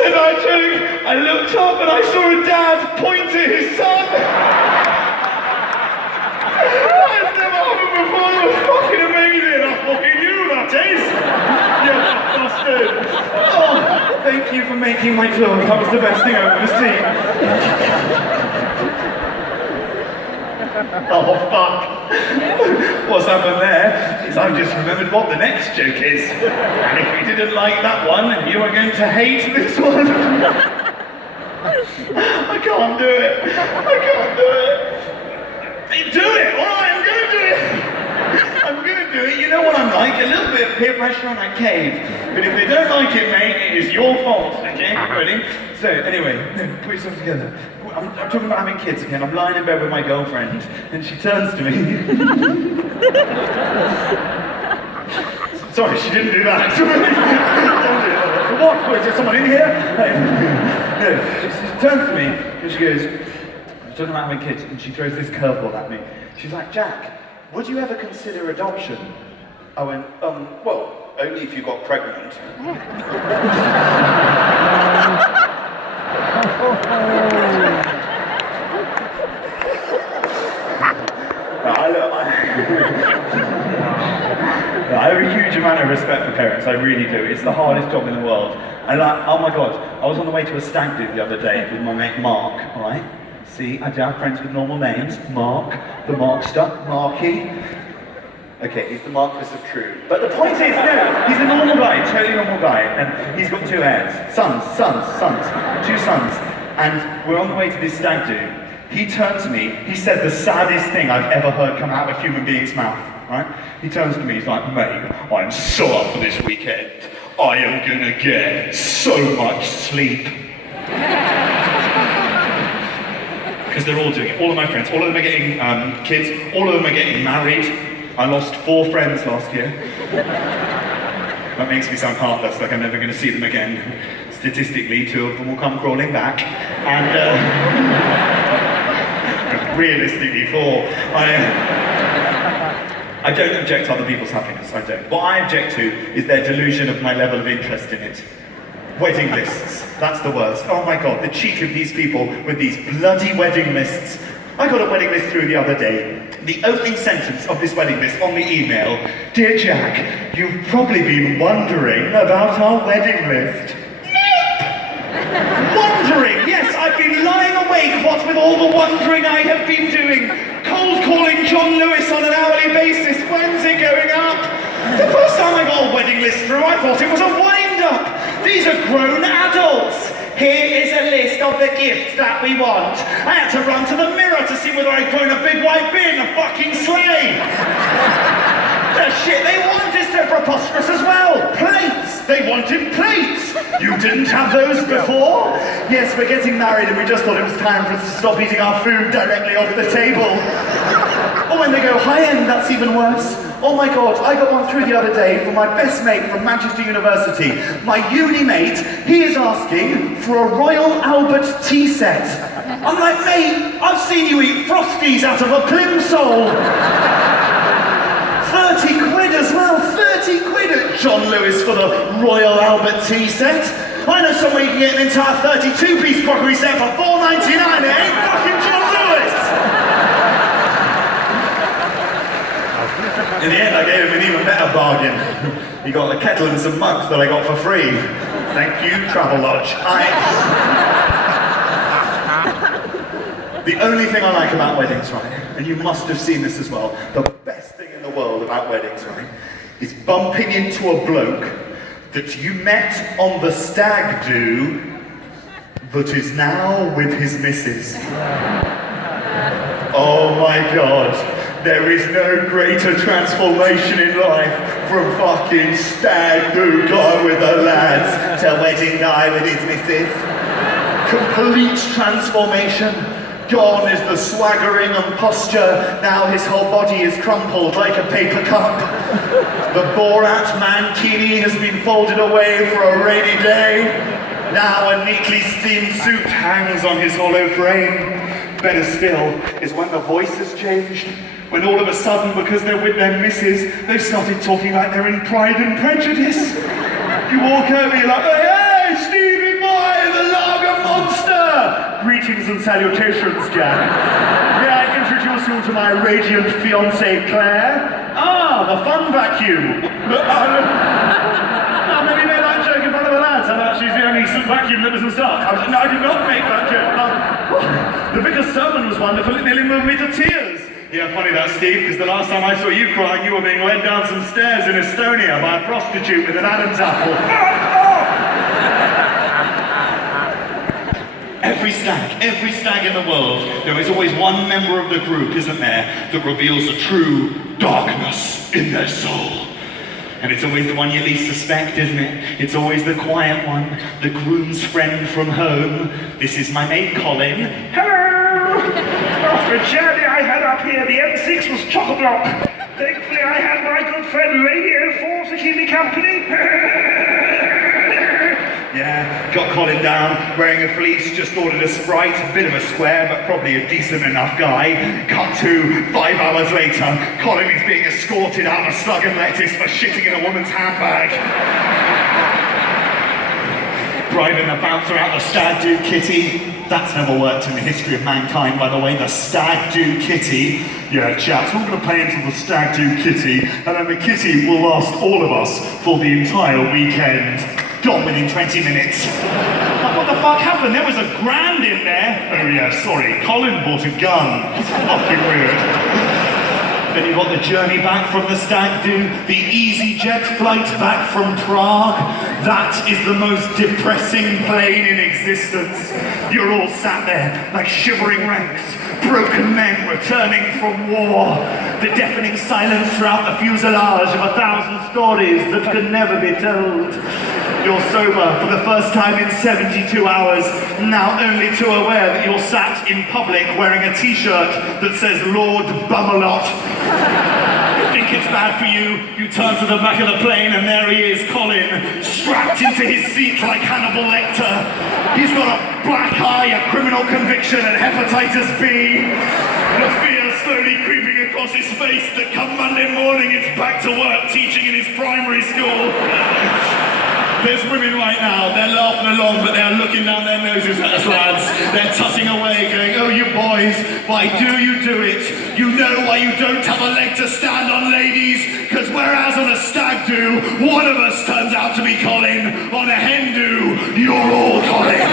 said that joke, I looked up and I saw a dad point to his son. That's never happened before. It was fucking amazing. I fucking knew that is. You bastard. Oh, thank you for making my joke. That was the best thing I've ever seen. Oh, fuck. What's happened there is I've just remembered what the next joke is. And if you didn't like that one, you are going to hate this one. I can't do it. I can't do it. Do it! Alright, I'm gonna do it! I'm gonna do it. You know what I'm like? A little bit of peer pressure and I cave. But if they don't like it, mate, it is your fault, okay? Ready? So, anyway, put yourself together. I'm talking about having kids again. I'm lying in bed with my girlfriend, and she turns to me. Sorry, she didn't do that. What? Wait, is there someone in here? No, she turns to me, and she goes, I'm talking about having kids, and she throws this curveball at me. She's like, Jack, would you ever consider adoption? I went, well, only if you got pregnant. I have a huge amount of respect for parents, I really do. It's the hardest job in the world. And like, oh my God, I was on the way to a stag do the other day with my mate Mark, alright? See, I do have friends with normal names. Mark, the Markster, Marky. Okay, he's the Marquis of True. But the point is, no, he's a normal guy, totally normal guy, and he's got 2 heirs. Sons, 2 sons. And we're on the way to this stag do. He turned to me, he said the saddest thing I've ever heard come out of a human being's mouth, right? He turns to me, he's like, mate, I'm so up for this weekend. I am gonna get so much sleep. Because they're all doing it, all of my friends, all of them are getting kids, all of them are getting married. I lost 4 friends last year. That makes me sound heartless, like I'm never going to see them again. Statistically, 2 of them will come crawling back. And realistically, 4. I don't object to other people's happiness, I don't. What I object to is their delusion of my level of interest in it. Wedding lists, that's the worst. Oh my God, the cheek of these people with these bloody wedding lists. I got a wedding list through the other day. The opening sentence of this wedding list on the email, Dear Jack, you've probably been wondering about our wedding list. Nope! Wondering, yes, I've been lying awake, what with all the wondering I have been doing. Cold calling John Lewis on an hourly basis, when's it going up? The first time I got a wedding list through, I thought it was a wind-up. These are grown adults. Here is a list of the gifts that we want. I had to run to the mirror to see whether I'd grown a big white beard and a fucking sleigh. The shit they want is so preposterous as well. Plates. They wanted plates. You didn't have those before? Yes, we're getting married and we just thought it was time for us to stop eating our food directly off the table. Or when they go high-end, that's even worse. Oh my God, I got one through the other day from my best mate from Manchester University. My uni mate, he is asking for a Royal Albert tea set. I'm like, mate, I've seen you eat Frosties out of a Plimsoll. 30 quid as well, 30 quid at John Lewis for the Royal Albert tea set. I know somewhere you can get an entire 32-piece crockery set for $4.99, it ain't fucking John Lewis! In the end, I gave him an even better bargain. He got a kettle and some mugs that I got for free. Thank you, Travelodge. The only thing I like about weddings, right, and you must have seen this as well, the best thing in the world about weddings, right, is bumping into a bloke that you met on the stag do that is now with his missus. Oh my God. There is no greater transformation in life from fucking stag do guy with the lads to wedding guy with his missus. Complete transformation. Gone is the swaggering and posture. Now his whole body is crumpled like a paper cup. The Borat mankini has been folded away for a rainy day. Now a neatly steamed suit hangs on his hollow frame. Better still is when the voice has changed. When all of a sudden, because they're with their missus, they've started talking like they're in Pride and Prejudice. You walk over, you're like, hey, Stevie boy, salutations, Jack. May I introduce you to my radiant fiancée, Claire? Ah, the fun vacuum. Maybe made that joke in front of the lads, and she's the only vacuum that doesn't suck. No, I did not make that joke. The vicar's sermon was wonderful, it nearly moved me to tears. Yeah, funny that, Steve, because the last time I saw you crying, you were being led down some stairs in Estonia by a prostitute with an Adam's apple. Every stag in the world, there is always one member of the group, isn't there, that reveals a true darkness in their soul. And it's always the one you least suspect, isn't it? It's always the quiet one, the groom's friend from home. This is my mate, Colin. Hello! After a journey I had up here, the M6 was chock-a-block. Thankfully I had my good friend Radio 4 to keep me company. Yeah, got Colin down, wearing a fleece, just ordered a Sprite, a bit of a square, but probably a decent enough guy. Cut to 5 hours later, Colin is being escorted out of Slug and Lettuce for shitting in a woman's handbag. Bribing the bouncer out the stag do kitty. That's never worked in the history of mankind, by the way, the stag do kitty. Yeah, chaps, we're going to pay into the stag do kitty, and then the kitty will last all of us for the entire weekend. Gone within 20 minutes. What the fuck happened? There was a grand in there. Oh yeah, sorry. Colin bought a gun. It's fucking weird. Then you got the journey back from the stag do, the EasyJet flight back from Prague. That is the most depressing plane in existence. You're all sat there like shivering ranks, broken men returning from war. The deafening silence throughout the fuselage of 1,000 stories that could never be told. You're sober for the first time in 72 hours, now only too aware that you're sat in public wearing a t-shirt that says Lord Bumalot. You think it's bad for you, you turn to the back of the plane and there he is, Colin, strapped into his seat like Hannibal Lecter. He's got a black eye, a criminal conviction and hepatitis B. And a fear slowly creeping across his face that come Monday morning it's back to work teaching in his primary school. There's women right now, they're laughing along, but they're looking down their noses at us lads. They're tutting away, going, oh, you boys, why do you do it? You know why you don't have a leg to stand on, ladies? Because whereas on a stag do, one of us turns out to be Colin, on a hen do, you're all Colin.